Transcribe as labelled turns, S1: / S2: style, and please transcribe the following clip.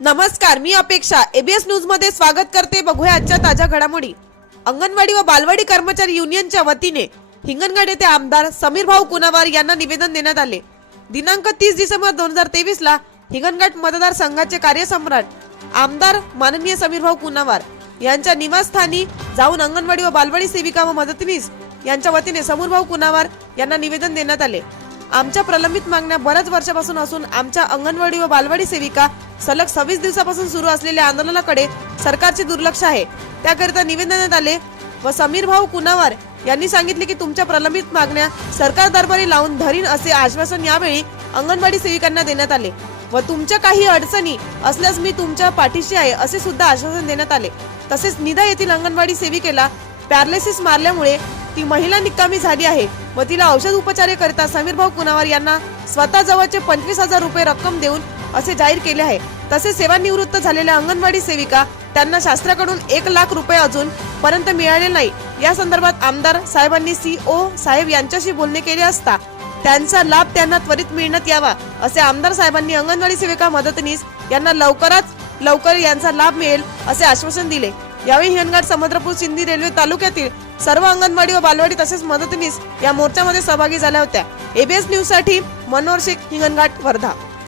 S1: नमस्कार मी अपेक्षा. एबीएस न्यूजमध्ये स्वागत करते. बघूया आजच्या ताज्या घडामोडी. अंगणवाडी व बालवाडी कर्मचारी युनियनच्या वतीने हिंगणघाट येथे आमदार समीर भाऊ कुनावार यांना निवेदन देण्यात आले. दिनांक तीस डिसेंबर दोन हजार तेवीस ला हिंगणघाट मतदारसंघाचे कार्यसम्राट आमदार माननीय समीर भाऊ कुनावार यांच्या निवासस्थानी जाऊन अंगणवाडी व बालवाडी सेविका व मदतनीस यांच्या वतीने समीर भाऊ कुनावार यांना निवेदन देण्यात आले. आमच्या प्रलंबित मागण्या बऱ्याच वर्षापासून असून आमच्या अंगणवाडी व बालवाडी सेविका सलग सव्वीस दिवसापासून सुरू असलेल्या आंदोलनाकडे सरकारचे दुर्लक्ष आहे. त्याकरिता निवेदन देण्यात आले व समीर भाऊ कुनावार यांनी सांगितले की तुमच्या प्रलंबित मागण्या सरकार दरबारी लावून धरीन असे आश्वासन यावेळी अंगणवाडी सेविकांना देण्यात आले व तुमच्या काही अडचणी असल्यास मी तुमच्या पाठीशी आहे असे सुद्धा आश्वासन देण्यात आले. तसेच निदा येथील अंगणवाडी सेविकेला पॅरालिसिस मारल्यामुळे ती महिला निकामी झाली आहे व तिला औषध उपचाराकरिता समीर भाऊ कुनावार यांना स्वतः जवळचे पंचवीस हजार रुपये रक्कम देऊन असे जाहीर केले आहे. तसेच सेवानिवृत्त झालेल्या अंगणवाडी सेविका त्यांना शास्त्राकडून एक लाख रुपये अजून पर्यंत मिळाले नाही. या संदर्भात आमदार साहेबांनी सीओ साहेब यांच्याशी बोलणे केले असता त्यांचा लाभ त्यांना त्वरित मिळण्यात यावा असे आमदार साहेबांनी अंगणवाडी सेविका मदतनीस यांना लवकरात लवकर यांचा लाभ मिळेल असे आश्वासन दिले. यावेळी हिंगणघाट समुद्रपूर सिंधी रेल्वे तालुक्यातील सर्व अंगणवाडी व बालवाडी तसेच मदतनीस या मोर्चामध्ये सहभागी झाल्या होत्या. एबीएस न्यूजसाठी मनोहर शेख हिंगणघाट वर्धा.